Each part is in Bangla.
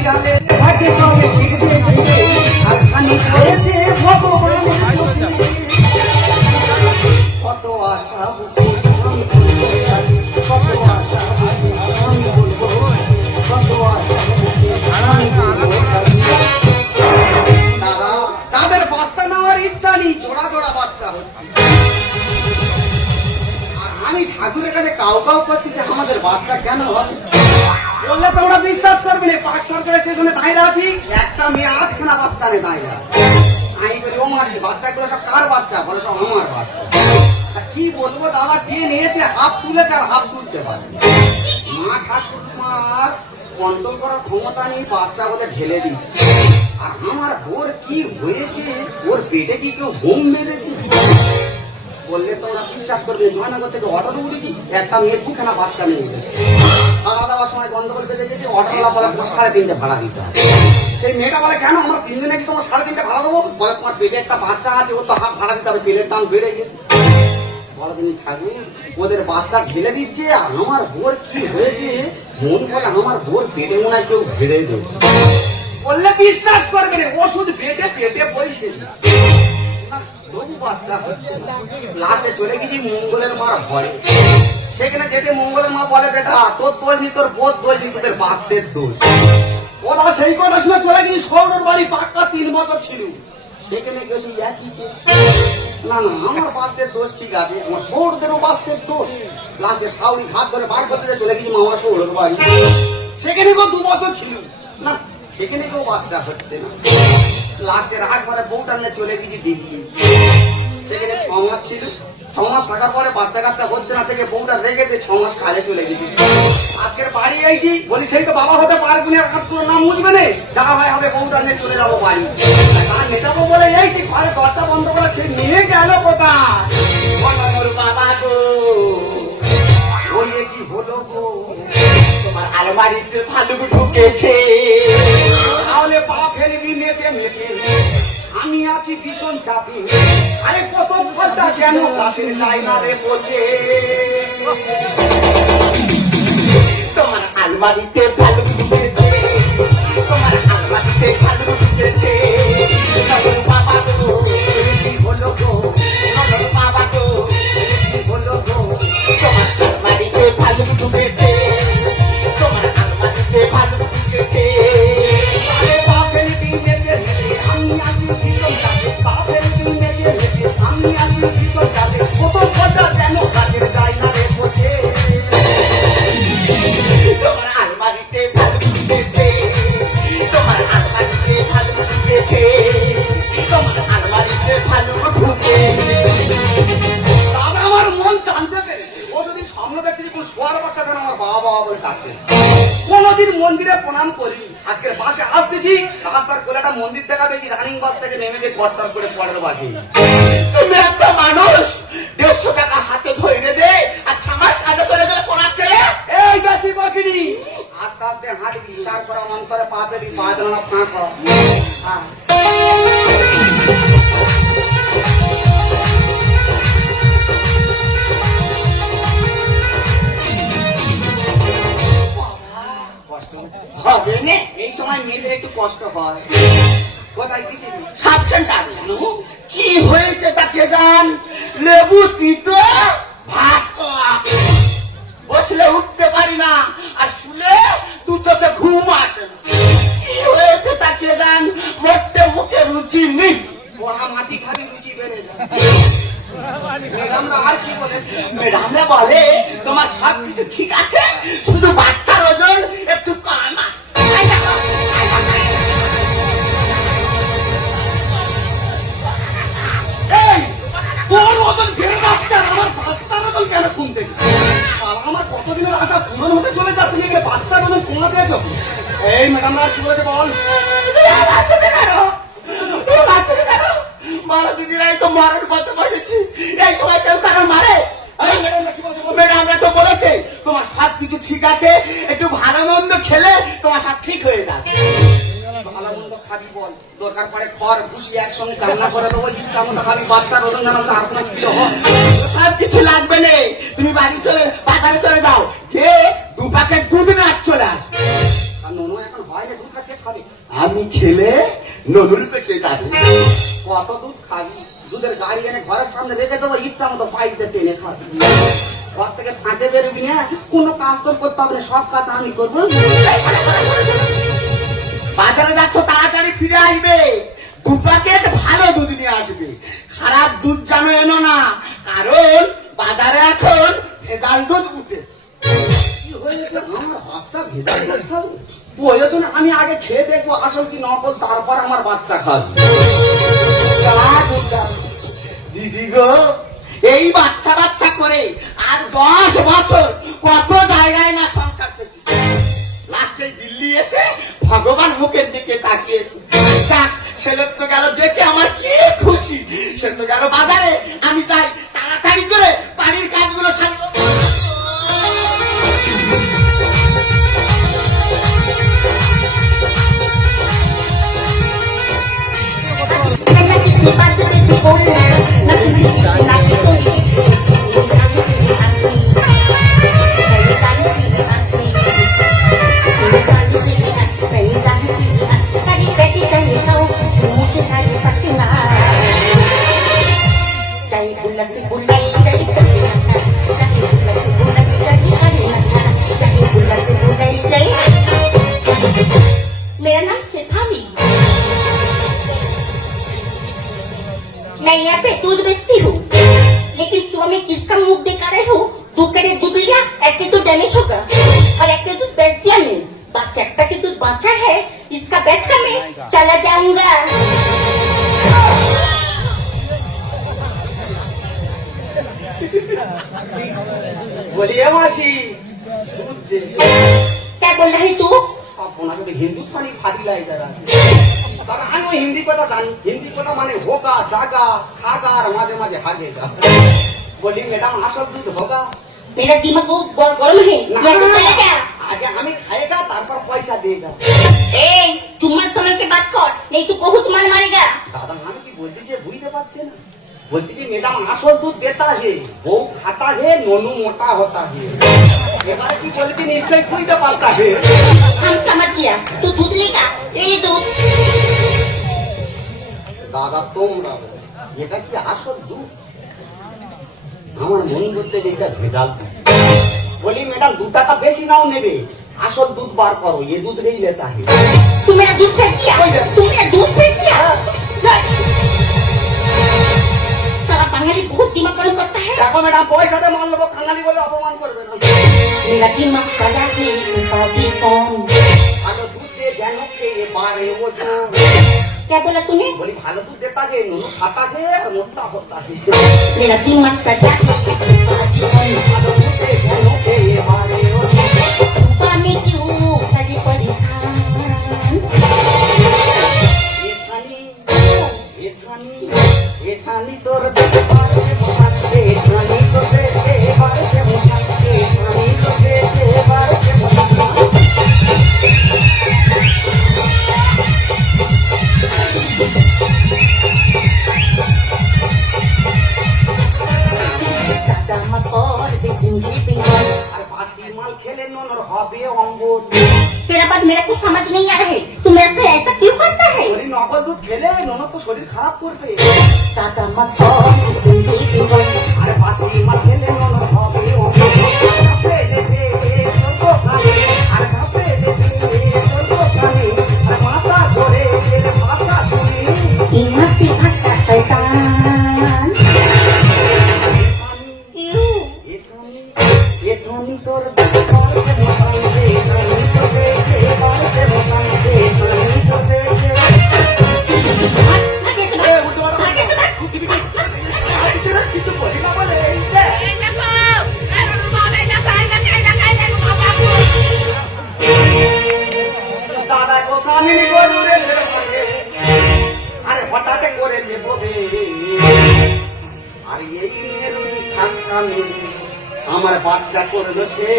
বিড়ালে থাকে তবে শিখবে আর খানি করেছে ভগবান কত আশা বুকে আমি বলবো কত আশা বুকে আমি বলবো কত আশা বুকে আমি বলবো দাদা তাদের বাচ্চা নেওয়ার ইচ্ছা নেই জোড়া জোড়া বাচ্চা হচ্ছে আর আমি ঠাকুরের কাছে কাউ কাউ করতেছি আমাদের বাচ্চা কেন হবে বললে তোমরা বিশ্বাস করবে না পাক সরকারের স্টেশনে দাঁড়িয়ে আছি একটা মেয়ে 8খানা বাচ্চা নিয়ে দাঁড়িয়ে আমি বলি ও মাঝি বাচ্চাগুলো সব কার বাচ্চা বলে সব আমার বাচ্চা কি বলবো দাদা কে নিয়েছে হাত তুলেছে আর হাত তুলতে পারে মা ঠাকুরমার কন্ট্রোল করার ক্ষমতা নেই বাচ্চা ওদের ঢেলে দিচ্ছে আর আমার ওর কি হয়েছে ওর পেটে কি কেউ বোম মেরেছে বললে তোমরা বিশ্বাস করবে জয়নগর থেকে অটোতে উঠেছি একটা মেয়ে 2খানা বাচ্চা নিয়ে গেছে খাওয়া দাওয়ার সময় গন্ডগোল পেতে গেছি অটোওয়ালা বলে তোমার 3.5 ভাড়া দিতে হবে সেই মেয়েটা বলে কেন আমরা 3 দিনে কি তোমার 3.5 ভাড়া দেবো বলে তোমার পেটে একটা বাচ্চা আছে ও তো হাফ ভাড়া দিতে হবে তেলের দাম বেড়ে গেছে বলে তিনি থাকবে ওদের বাচ্চা ঢেলে দিচ্ছে আর আমার বোর কি হয়েছে মন বলে আমার বোর পেটে মনে হয় কেউ ঘেড়ে দিচ্ছে বললে বিশ্বাস করবে না ওষুধ পেটে পেটে পয়সে বাচ্চা হচ্ছে লাটে চলে গেছি মঙ্গলের মার ভয় সেখানে যেতে মঙ্গলের মা বলে বেটা তোর দোষ নি তোর বোধ দোষ নি তোদের বাস্তের দোষ ওরা সেই কথা শুনে চলে গেছি সৌরর বাড়ি পাক্কা 3 বছর ছিল সেখানে গেছি একই না না আমার বাস্তের দোষ ঠিক আছে আমার সৌরদেরও বাস্তের দোষ লাস্টে সাউরি ঘাট ধরে বার করতে চলে গেছি মামা সৌরর বাড়ি সেখানে কেউ 2 বছর ছিল না সেখানে কেউ বাচ্চা হচ্ছে না লাস্টে রাগ পরে বউটা নিয়ে চলে গেছি দিল্লি সেখানে 6 মাস ছিল 6 মাস থাকার পরে বাচ্চা কাচ্চা হচ্ছে না থেকে বউটা রেখেছে 6 মাস কাজে চলে গেছি আজকের বাড়ি আইছি বলি সেই তো বাবা হতে পারবো না আর কোনো নাম মুছবে না যা হয় হবে বউটা নিয়ে চলে যাবো বাড়ি আর নেতাবো বলে এইছি ঘরে দরজা বন্ধ করে সে নিয়ে গেল কোথায় বাবা গো ওই কি হলো গো তোমার আলমারিতে ভালুক ঢুকেছে তাহলে পা ফেলবি মেপে মেপে আমি আছি ভীষণ চাপে আরে কত ফলটা যেন কাছে যায় না রে পচে তোমার আলমারিতে ভালুক ঢুকেছে তোমার আলমারিতে ভালুক ঢুকেছে বাবা গো বলো গো বাবা গো বলো গো তোমার আলমারিতে ভালুক ঢুকেছে তোমার আলমারিতে ভালুক ঢুকেছে আরে বাপের দিনে আমি আছি ভীষণ চাপে বাপের দিনে আমি আছি ভীষণ চাপে কত কথা যেন কাছে যায় না রে পচে তোমার আলমারিতে ভালুক ঢুকেছে তোমার আলমারিতে ভালুক ঢুকেছে তোমার আলমারিতে ভালুক ঢুকেছে দাদা আমার মন জানতে পেরে ও যদি সামনে দেখতে কোন শোয়ার বাচ্চা যেন আমার বাবা বাবা বলে ডাকতে কোনদিন মন্দিরে প্রণাম করি আজকের বাসে আসতেছি রাস্তার কোলে একটা মন্দির দেখাবে কি রানিং বাস থেকে নেমে গিয়ে কষ্টার করে পরের বাসে তুমি একটা মানুষ 150 টাকা হাতে ধরে দে আর 6 মাস কাজে চলে গেলে প্রণাম করে এই বেশি বাকিনি আস্তে আস্তে হাঁটি বিচার করা অন্তরে পা পেলি পা যেন ফাঁকা হবে না এই সময় মেয়েদের একটু কষ্ট হয় কোথায় কিছু সাবসেন্টার কি হয়েছে তাকে জান লেবু তিতো ভাত বসলে উঠতে পারি না আর শুলে 2 চোখে ঘুম আসে কি হয়েছে তাকে জান মোটে মুখে রুচি নেই পড়া মাটি খালি রুচি বেড়ে যায় ম্যাডামরা আর কি বলে ম্যাডামরা বলে তোমার সব কিছু ঠিক আছে শুধু বাচ্চার ওজন একটু কম তোর ওজন বেড়ে যাচ্ছে আমার বাচ্চার ওজন কেন কমতে আমার কতদিনের আশা পূরণ হতে চলে যাচ্ছে এখানে বাচ্চার ওজন কমাতে আছো এই ম্যাডামরা আর কি বলেছে বল মারা দিদিরাই তো মারার পথে বসেছি এই সময় কেউ কারণ মারে ম্যাডামরা তো বলেছে তোমার সব কিছু ঠিক আছে একটু ভালো মন্দ খেলে তোমার সব ঠিক হয়ে যাবে ভালো মন্দ খাবি বল দরকার পড়ে খড় ভুসি একসঙ্গে রান্না করে দেবো ইচ্ছা মতো খাবি বাচ্চার ওজন যেন 4-5 কিলো হয় সব কিছু লাগবে না তুমি বাড়ি চলে বাজারে চলে দাও খেয়ে 2 প্যাকেট দুধ নিয়ে চলে আস ননু এখন হয় না, দুধ কে খাবে? আমি খেলে ননুর পেটে যাবে। কত দুধ খাবি? দুধের গাড়ি এনে ঘরের সামনে রেখে দেবো, ইচ্ছা মতো পাইপ দিয়ে টেনে খাবি। ঘর থেকে ফাঁকে বেরোবি না, কোনো কাজ তোর করতে হবে না, সব কাজ আমি করবো। বাজারে যাচ্ছ, তাড়াতাড়ি ফিরে আসবে, 2 প্যাকেট ভালো দুধ নিয়ে আসবে। খারাপ দুধ জানো এনো না, কারণ বাজারে এখন ভেজাল দুধ উঠেছে। কি হয়েছে? আমার বাচ্চা ভেজাল দুধ খাবে? প্রয়োজনে আমি আগে খেয়ে দেখবো আসল কি নকল, তারপর আমার বাচ্চা খাবে। দিদি গো, এই বাচ্চা বাচ্চা করে আর 10 বছর কত জায়গায় না সংসার থেকে লাস্টে দিল্লি এসে ভগবান মুখের দিকে তাকিয়েছে। সে লোক তো গেল, দেখে আমার কি খুশি। সে তো গেল বাজারে, আমি চাই তাড়াতাড়ি করে বাড়ির কাজগুলো সারিয়ে। मेरा नाम शेफाली। मैं यहाँ पे दूध बेचती हूँ, लेकिन सुबह में किसका मुंह दिखा रहे हो? 2 कैरेट दूध लिया, 1 के दूध डैमेज होगा और 1 के दूध बेच दिया नहीं, बस 1 के दूध बचा है, इसका बेच कर मैं चला जाऊंगा। बोलिए मासी, दूध से क्या बोल रही तू? আপনাকে তো হিন্দুস্তানি ফাটি লাই যারা, কারণ আমি হিন্দি কথা জানি। হিন্দি কথা মানে হোগা, জাগা, খাগা আর মাঝে মাঝে হাগেগা। বলি ম্যাডাম আসল দুধ হোগা? मेरा दिमाग बहुत गर्म है, मैं तो चलेगा। আগে আমি খাएगा তারপর পয়সা দেगा। ए, चुम्मा समय के बात कर, नहीं तो बहुत मार मारेगा। দাদা আমি কি বলতে যে বুঝতে পারছে না? বলতে কি ম্যাডাম আসল দুধ দেতা হে, বউ খাতা হে, ননু মোটা হতা হে। এবারে কি বলতে নিশ্চয় বুঝতে পারতা হে। हम समझ गया, तू दूध लेगा, ले ले दूध। দাদা তোমরা এটা কি আসল দুধ? আমার মন করতে যে এটা ভেজাল দুধ। বলি ম্যাডাম 2 টাকা বেশি নাও নেবে, আসল দুধ বার করো, ये दूध नहीं लेता है। तू मेरा दूध फेंक दिया, तू मेरा दूध फेंक दिया। साला बंगाली बहुत दिमाग गरम करता है। দেখো ম্যাডাম পয়সা দিয়ে মাল নেবো, খাঙ্গালি বলে অপমান করবে না। मेरा दिमाग काला है, बाजी कौन? ভালো দুধ দিয়ে যেন খেয়ে বাড়ে ওজন। क्या बोला तूने? বলি ভালো দুধ দেতা হে, নুনু খাতা হে আর মোটা হতা হে। मेरा दिमाग काला है, बाजी कौन? ভালো দুধ দিয়ে যেন খেয়ে বাড়ে ওজন। पानी क्यों बड़ी परेशान? এছানি তোর দেখে বাড়ছে মোটাচ্ছে, এছানি তোর দেখে বাড়ছে মোটাচ্ছে, এছানি তোর দেখে বাড়ছে মোটাচ্ছে। दादा मत और भी जिंदगी बिगड़। আর বাসি মাল খেলে ননর হবে অম্বল। तेरा बात मेरा कुछ समझ नहीं आ रहा है, तू मेरे से ऐसा क्यों करता है? ওই নকল দুধ খেলে ননর তো শরীর খারাপ করবে। दादा मत और भी जिंदगी बिगड़। আর বাসি মাল খেলে ননর হবে অম্বল। ঘাপে লেগে চলবো কানে, আর ঘাপে লেগে চলবো কানে, আর মাথা ধরে ভাষা শুনি। यहाँ से भागता शैतान। क्यों? এছানি তোর দেখে বাড়ছে মোটাচ্ছে, এছানি তোর দেখে বাড়ছে মোটাচ্ছে, এছানি তোর দেখে। आगे से भाग, आगे से भाग। কিছু বলি না বলে দাদা কথা আমি গরুরে আরে হঠাৎ করেছে বোধে। আর এই মেরুনি খাকামি আমার বাচ্চা করলো সে।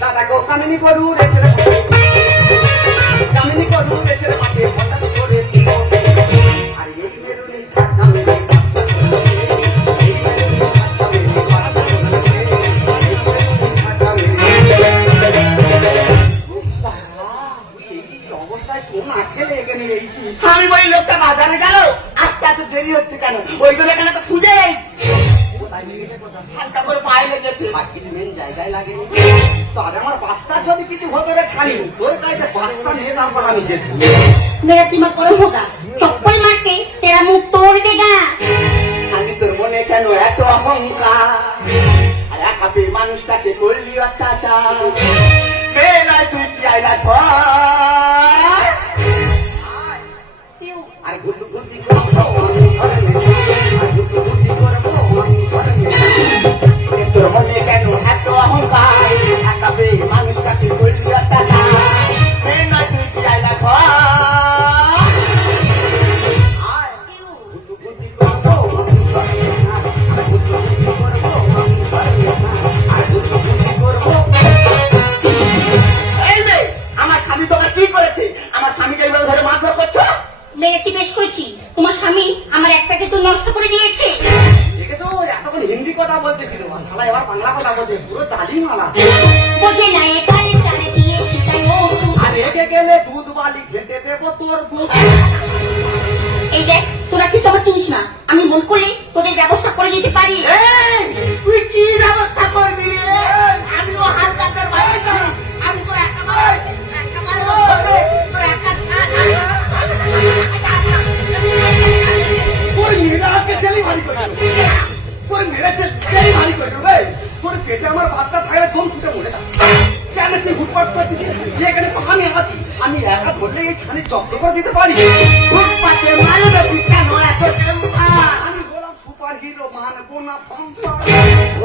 দাদা গো কামিনী গরু রেসের কামিনী গরু রেসের মাঠে হঠাৎ করে দিল। আর এই মেরুনি খাকামি অবস্থায় কোন আটকেলে এখানে এইছি। আমি ওই লোকটা বাজারে গেল, আস্তে আস্তে দেরি হচ্ছে কেন? ওই তো এখানে তো খুঁজে যাইছি, কোথায় লেগেছে কোথায়? হালকা করে পায়ে লেগেছে। আর কিছু মেন জায়গায় লাগে তবে আমার বাচ্চার যদি কিছু হতে রে ছাড়ি তোর কাছে বাচ্চা নিয়ে তারপর আমি যেতে। मेरा दिमाग गरम होगा चप्पल मार के तेरा मुंह तोड़ देगा। আমি তোর মনে কেন এত অহংকার? আর একা পেয়ে মানুষটাকে করলি অত্যাচার। মেয়ে নয় তুই কি আইলা ঝড়? আর ঘুরু ঘুরু করবো আমি ঘরে নেই। আর ঘুরু ঘুরু করবো আমি ঘরে নেই। তোর মনে কেন এত অহংকার? একা পেয়ে মানুষটাকে করলি অত্যাচার। মেয়ে নয় তুই কি আইলা ঝড়? ঘুরু ঘুরু করবো আমি ঘরে নেই। আর ঘুরু ঘুরু করবো আমি ঘরে নেই। আর ঘুরু ঘুরু করবো। এই মেয়ে, আমার স্বামী তোকে কি করেছে? আমার স্বামীকে এইভাবে ধরে মারধর করছো? মেরেছি বেশ করেছি, তোমার স্বামী আমার একটাকে তো নষ্ট করে দিয়েছে। দেখেছো এতক্ষণ হিন্দি কথা বলতেছিল শালা এবার বাংলা কথা বলতে পুরো চালি মারা। বোঝে না এখানে চারে দিয়েছি তাই ওষুধ। আর রেগে গেলে দুধ বালি ঘেটে দেবো তোর দুধ। এই দেখ তোরা ঠিক আমার চিনিস না, আমি মন করলে তোদের ব্যবস্থা করে দিতে পারি। এই, তুই কি ব্যবস্থা করবি রে? আমিও হালকাতের বাড়িছি, আমি তো একেবারে ধরে, তোর একা তোর মেয়েরা আজকে ডেলিভারি করবে। তোর মেয়েরা ডেলিভারি করবে ভাই। তোর পেটে আমার বাচ্চা থাকলে দম ছুটে মরে যাবে। কেন তুই হুটপাট করছিস? এখানে তো আমি আছি, আমি একা ধরলে এই ছানি জব্দ করে দিতে পারি। ফুটপাতে মারবে তুই কেন এত টেম্পার? আমি বললাম সুপার হিরো মানবো না পাম্পার।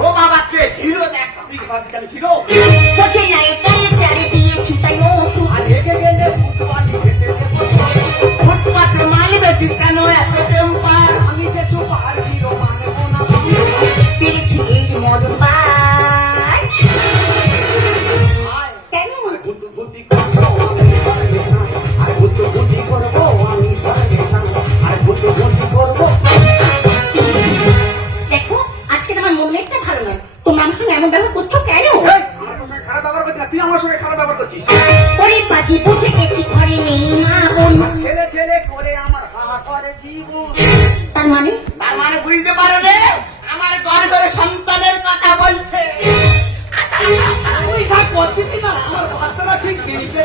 ও বাবাকে হিরো দেখ, তুই ভাবছিস হিরো? বোঝে না এখানে চারে দিয়েছি তাই ওষুধ। আর রেগে গেলে দুধ বালি ঘেটে দেবো তোর দুধ। ফুটপাতে মারবে তুই কেন এত টেম্পার? আমি যে সুপার হিরো মানবো না পাম্পার। পেরেছি এই মরবার। কেন আর গুটি গুটি করবো আমি ঘরে নেই। আর গুটি গুটি করবো আমি ঘরে নেই। আর গুটি গুটি করবো। দেখো আজকে আমার মনেরটা ভালো নয়, তোমরা আমার সঙ্গে এমন ব্যবহার করছো কেন? এই, আমার সঙ্গে খারাপ ব্যবহার করছিস না, তুই আমার সঙ্গে খারাপ ব্যবহার করছিস। ওরে পাজি বুঝে গেছি ঘরে নেই মা বোন। ছেলে ছেলে করে আমার হাহা করে জীবন। তার মানে তার মানে বুঝতে পারো রে, আমার গর্ভের সন্তানের কথা বলছে। তুই যা করছিস না, আমার বাচ্চারা ঠিক বেরিয়ে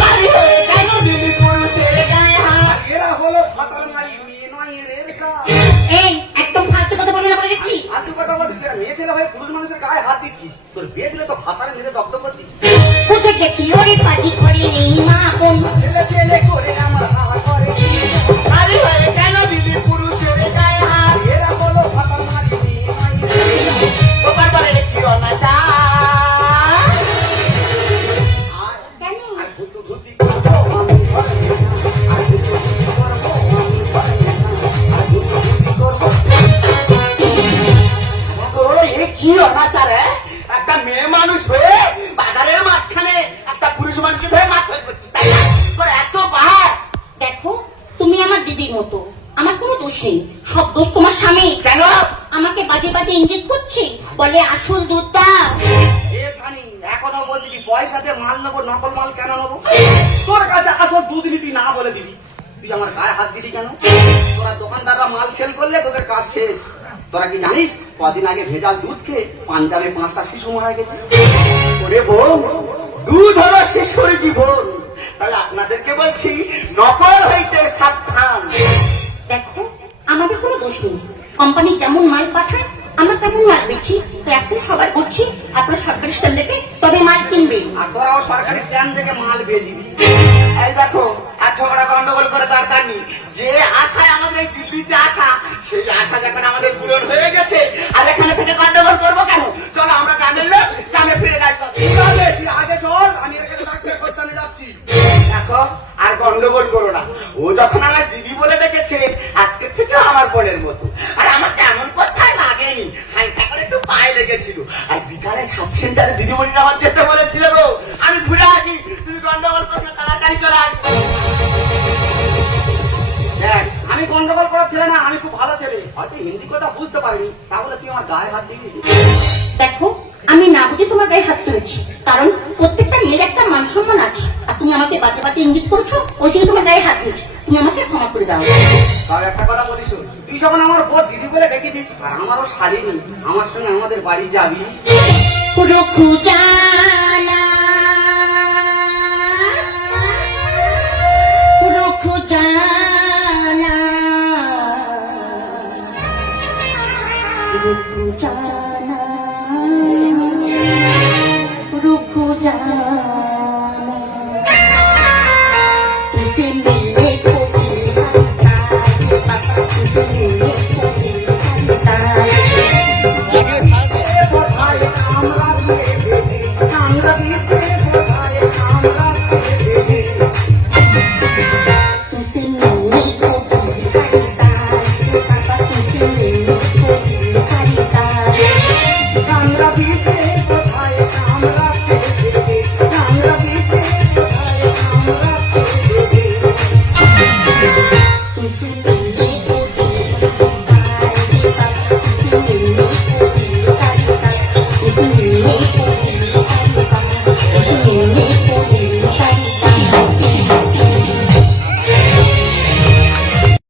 নারী হয়ে কেন দিলি পুরুষের গায়ে হাত? এরা হলো ফাতার মারি, মেয়ে নয় এর কাজ। এই একদম ফালতু কথা বলবি না বলে দিচ্ছি। ফালতু কথা বলছিস, এরা মেয়ে ছেলে হয়ে পুরুষ মানুষের গায়ে হাত দিচ্ছিস। তোর বিয়ে দিলে তো ফাতারে মেরে জব্দ করছিস। বুঝে গেছি ওরে পাজি ঘরে নেই মা বোন। ছেলে ছেলে করে আমার হাহা করে জীবন। নারী হয়ে কেন দিলি পুরুষের গায়ে হাত? এরা হলো ফাতার মারি, মেয়ে নয় এর কাজ। তোমার বলে রেখি অনাচার। কেন আর ঘুটু ঘুটি করবো আমি ঘরে নেই। আর ঘুটু ঘুটি করবো আমি ঘরে নেই। আর ঘুটু ঘুটি করবো। ও, এ কি অনাচার রে? একটা মেয়ে মানুষ হয়ে বাজারের মাঝখানে একটা পুরুষ মানুষকে ধরে মারধর করছিস, তাই না? তোর এত বার? দেখো তুমি আমার দিদির মতো, আমার কোনো দোষ নেই, সব দোষ তোমার স্বামী। কেন? আমাকে বাজে বাজে ইঙ্গিত করছে, বলে আসল দুধ দাও। এ জানি এখনো বলছিস পয়সাতে মাল নেবো, নকল মাল কেন নেবো? তোর কাছে আসল দুধ নিবি না বলে দিবি, তুই আমার গায়ে হাত দিলি কেন? তোরা দোকানদাররা মাল সেল করলে তোদের কাজ শেষ। তোরা কি জানিস কদিন আগে ভেজাল দুধ খেয়ে পাঞ্জাবে 5টা শিশু মারা গেছে। ওরে বোন, দুধ হলো শিশুর জীবন, তাহলে আপনাদেরকে বলছি নকল হইতে সাবধান। দেখো আমাদের কোনো দোষ নেই, কোম্পানি যেমন মাল পাঠায় আমরা তেমন মাল বেচি। তো এখন সবার করছি আপনার সরকারি স্ট্যান্ড থেকে তবে মাল কিনবেন। আর তোরাও সরকারি স্ট্যান্ড থেকে মাল বেচবি। এই দেখো, আর ঝগড়া গন্ডগোল করে দরকার নেই। যে আশায় আমাদের এই দিল্লিতে আসা, সেই আশা যখন আমাদের পূরণ হয়ে গেছে, আর এখানে থেকে গন্ডগোল করবো কেন? চলো আমরা গ্রামের লোক, গ্রামে ফিরে যাই। ঠিক আছে, তুই আগে চল, আমি এখানে ডাক্তার করতে যাচ্ছি। দেখো আর গন্ডগোল করো না। ও যখন আমার দিদি বলে ডেকেছে, আজকে থেকে আমার বোনের মতো। আর আমার তেমন কথা লাগেনি, হালকা করে একটু পায়ে লেগেছিল। আর বিকালে সাব সেন্টারে দিদিমণিরা আমার যেতে বলেছিল গো। আমি ঘুরে আসি, তুমি গন্ডগোল করো না, তাড়াতাড়ি চলে আসবে। দেখ আমি গন্ডগোল করার ছেলে না, আমি খুব ভালো ছেলে। হয়তো হিন্দি কথা বুঝতে পারিনি, তাহলে তুই আমার গায়ে হাত দিবি। দেখো আমি না বুঝে তোমার গায়ে হাত তুলেছি, কারণ প্রত্যেকটা মেয়ের একটা মান সম্মান আছে, আর তুমি আমাকে বাজে বাজে ইঙ্গিত করছো, ওই জন্য তোমার গায়ে হাত দিয়েছি। তুমি আমাকে ক্ষমা করে দাও। তার একটা কথা বলিস, তুই যখন আমার বোন দিদি বলে ডেকেছিস, আর আমারও শালি নেই, আমার সঙ্গে আমাদের বাড়ি যাবি? রুকু জানা, রুকু জানা, রুকু জানা, রুকু জানা, तुझे मिलने को दिल करता है पापा, तुझे मिलने को दिल करता है। কোথায় আমরা বেঁধে, আমরা দিতে কোথায় আমরা বেঁধে। तुझे मिलने को दिल करता है पापा, तुझे मिलने को दिल करता है। আমরা দিতে কোথায় আমরা বেঁধে, আমরা দিতে কোথায় আমরা বেঁধে। तुझे मिलने को दिल